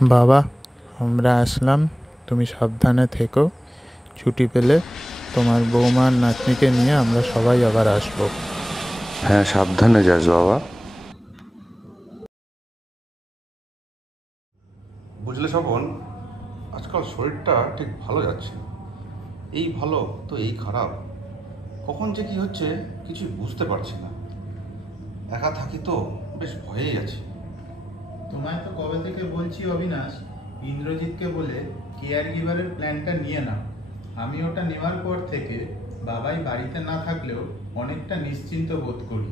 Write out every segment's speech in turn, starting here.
বাবা, আমরা আসলাম, তুমি সাবধানে থেকো। ছুটি পেলে তোমার বৌমার নাতনিকে নিয়ে আমরা সবাই আবার আসবো। হ্যাঁ, সাবধানে যাস বাবা। বুঝলে স্বপন, আজকাল শরীরটা ঠিক ভালো যাচ্ছে না। এই ভালো তো এই খারাপ, কখন যে কি হচ্ছে কিছু বুঝতে পারছি না। একা থাকি তো বেশ ভয়েই আছি। তোমায় তো কবে থেকে বলছি অবিনাশ, ইন্দ্রজিৎকে বলে কেয়ার গিভারের প্ল্যানটা নিয়ে নাও। আমি ওটা নেওয়ার পর থেকে বাবাই বাড়িতে না থাকলেও অনেকটা নিশ্চিন্ত বোধ করি।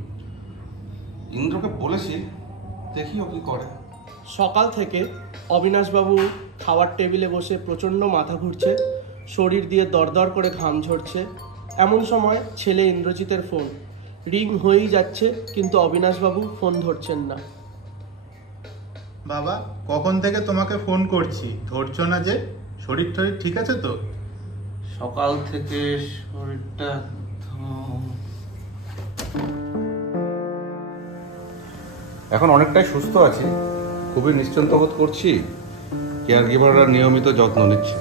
ইন্দ্রকে বলেছি, দেখি ও কি করে। সকাল থেকে অবিনাশবাবু খাওয়ার টেবিলে বসে প্রচণ্ড মাথা ঘুরছে, শরীর দিয়ে দরদর করে ঘাম ঝরছে। এমন সময় ছেলে ইন্দ্রজিতের ফোন রিং হয়েই যাচ্ছে, কিন্তু অবিনাশবাবু ফোন ধরছেন না। বাবা, কখন থেকে তোমাকে ফোন করছি, ধরছো না যে? শরীর টরীর ঠিক আছে তো? সকাল থেকে শরীরটা এখন অনেকটাই সুস্থ আছি, খুবই নিশ্চিন্ত বোধ করছি। কেয়ার গিভাররা নিয়মিত যত্ন নিচ্ছে।